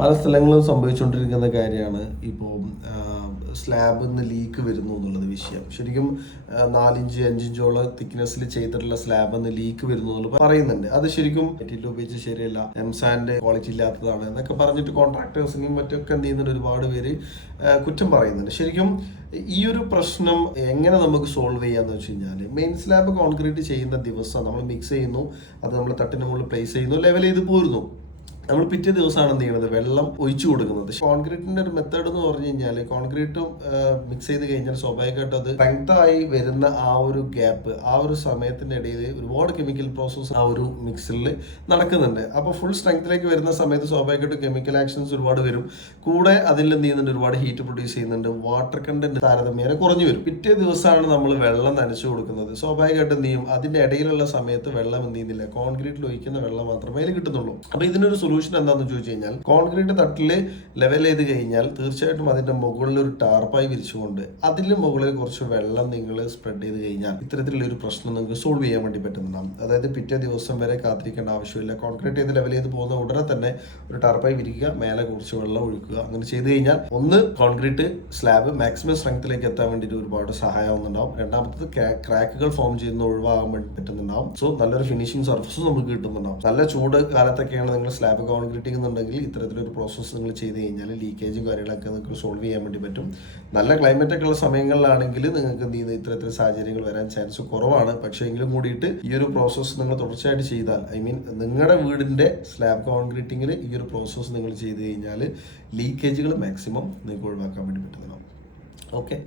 പല സ്ഥലങ്ങളിലും സംഭവിച്ചുകൊണ്ടിരിക്കുന്ന കാര്യമാണ് ഇപ്പോൾ സ്ലാബിൽ നിന്ന് ലീക്ക് വരുന്നു എന്നുള്ളത് വിഷയം. ശരിക്കും 4 ഇഞ്ച് 5 ഇഞ്ചോളം തിക്നെസ്സിൽ ചെയ്തിട്ടുള്ള സ്ലാബിൽ നിന്ന് ലീക്ക് വരുന്നു എന്നുള്ളത് പറയുന്നുണ്ട്. അത് ശരിക്കും മെറ്റീരിയൽ ഉപയോഗിച്ച് ശരിയല്ല, എംസാൻഡ് ക്വാളിറ്റി ഇല്ലാത്തതാണ് എന്നൊക്കെ പറഞ്ഞിട്ട് കോൺട്രാക്ടേഴ്സിനെയും മറ്റൊക്കെ എന്ത് ചെയ്യുന്നുണ്ട്, ഒരുപാട് പേര് കുറ്റം പറയുന്നുണ്ട്. ശരിക്കും ഈ ഒരു പ്രശ്നം എങ്ങനെ നമുക്ക് സോൾവ് ചെയ്യാന്ന് വെച്ച് കഴിഞ്ഞാൽ, മെയിൻ സ്ലാബ് കോൺക്രീറ്റ് ചെയ്യുന്ന ദിവസം നമ്മൾ മിക്സ് ചെയ്യുന്നു, അത് നമ്മൾ തട്ടിന് മുകളിൽ പ്ലേസ് ചെയ്യുന്നു, ലെവൽ ചെയ്ത് പോരുന്നു. നമ്മൾ പിറ്റേ ദിവസമാണ് എന്ത് ചെയ്യുന്നത്, വെള്ളം ഒഴിച്ചു കൊടുക്കുന്നത്. കോൺക്രീറ്റിന്റെ ഒരു മെത്തേഡ് എന്ന് പറഞ്ഞു കഴിഞ്ഞാൽ, കോൺക്രീറ്റും മിക്സ് ചെയ്ത് കഴിഞ്ഞാൽ സ്വാഭാവികമായിട്ടും അത് സ്ട്രെങ്ത് ആയി വരുന്ന ആ ഒരു ഗ്യാപ്പ്, ആ ഒരു സമയത്തിന്റെ ഇടയിൽ ഒരുപാട് കെമിക്കൽ പ്രോസസ്സ് ആ ഒരു മിക്സിൽ നടക്കുന്നുണ്ട്. അപ്പോൾ ഫുൾ സ്ട്രെങ്ത്തിലേക്ക് വരുന്ന സമയത്ത് സ്വാഭാവികമായിട്ടും കെമിക്കൽ ആക്ഷൻസ് ഒരുപാട് വരും. കൂടെ അതിൽ എന്ത് ചെയ്യുന്നുണ്ട്, ഒരുപാട് ഹീറ്റ് പ്രൊഡ്യൂസ് ചെയ്യുന്നുണ്ട്, വാട്ടർ കണ്ടന്റ് താരതമ്യേന കുറഞ്ഞു വരും. പിറ്റേ ദിവസമാണ് നമ്മൾ വെള്ളം നനച്ചു കൊടുക്കുന്നത്. സ്വാഭാവികമായിട്ടും എന്ത് ചെയ്യും, അതിന്റെ ഇടയിലുള്ള സമയത്ത് വെള്ളം എന്ത് ചെയ്യുന്നില്ല, കോൺക്രീറ്റിൽ ഒഴിക്കുന്ന വെള്ളം മാത്രമേ അതിൽ കിട്ടുന്നുള്ളൂ. അപ്പൊ ഇതിനൊരു സൊല്യൂഷൻ എന്താണെന്ന് ചോദിച്ചു കഴിഞ്ഞാൽ, കോൺക്രീറ്റ് തട്ടില് ലെവൽ ചെയ്ത് കഴിഞ്ഞാൽ തീർച്ചയായിട്ടും അതിന്റെ മുകളിൽ ഒരു ടാർപ്പായി വിരിച്ചുകൊണ്ട് അതിന് മുകളിൽ കുറച്ച് വെള്ളം നിങ്ങൾ സ്പ്രെഡ് ചെയ്ത് കഴിഞ്ഞാൽ ഇത്തരത്തിലുള്ള ഒരു പ്രശ്നം നിങ്ങൾക്ക് സോൾവ് ചെയ്യാൻ വേണ്ടി പറ്റുന്നതാണ്. അതായത് പിറ്റേ ദിവസം വരെ കാത്തിരിക്കേണ്ട ആവശ്യമില്ല. കോൺക്രീറ്റ് ചെയ്ത് ലെവൽ ചെയ്ത് പോകുന്ന ഉടനെ തന്നെ ഒരു ടാർപ്പായി വിരിക്കുക, മേലെ കുറച്ച് വെള്ളം ഒഴിക്കുക. അങ്ങനെ ചെയ്ത് കഴിഞ്ഞാൽ ഒന്ന് കോൺക്രീറ്റ് സ്ലാബ് മാക്സിമം സ്ട്രെങ്ത്തിലേക്ക് എത്താൻ വേണ്ടിയിട്ട് ഒരുപാട് സഹായമാവുന്നുണ്ടാവും. രണ്ടാമത്തത് ക്രാക്കുകൾ ഫോം ചെയ്യുന്ന ഒഴിവാകാൻ വേണ്ടി പറ്റുന്നുണ്ടാവും. സോ നല്ലൊരു ഫിനിഷിംഗ് സർഫസ് നമുക്ക് കിട്ടുന്നുണ്ടാവും. നല്ല ചൂട് കാലത്തൊക്കെയാണ് നിങ്ങൾ സ്ലാബ് കോൺക്രീറ്റ് ചെയ്യുന്നുണ്ടെങ്കിൽ ഇത്തരത്തിലൊരു പ്രോസസ്സ് നിങ്ങൾ ചെയ്ത് കഴിഞ്ഞാൽ ലീക്കേജും കാര്യങ്ങളൊക്കെ നിങ്ങൾക്ക് സോൾവ് ചെയ്യാൻ വേണ്ടി പറ്റും. നല്ല ക്ലൈമറ്റ് ഒക്കെ ഉള്ള സമയങ്ങളിലാണെങ്കിൽ നിങ്ങൾക്ക് എന്ത് ചെയ്യുന്നത്, ഇത്തരത്തിൽ സാഹചര്യങ്ങൾ വരാൻ ചാൻസ് കുറവാണ്. പക്ഷേ എങ്കിലും കൂടിയിട്ട് ഈ ഒരു പ്രോസസ്സ് നിങ്ങൾ തുടർച്ചയായിട്ട് ചെയ്താൽ, നിങ്ങളുടെ വീടിന്റെ സ്ലാബ് കോൺക്രീറ്റിങ്ങിൽ ഈ ഒരു പ്രോസസ്സ് നിങ്ങൾ ചെയ്ത് കഴിഞ്ഞാൽ ലീക്കേജുകൾ മാക്സിമം നിങ്ങൾക്ക് ഒഴിവാക്കാൻ വേണ്ടി പറ്റുന്നതാണ്. ഓക്കെ.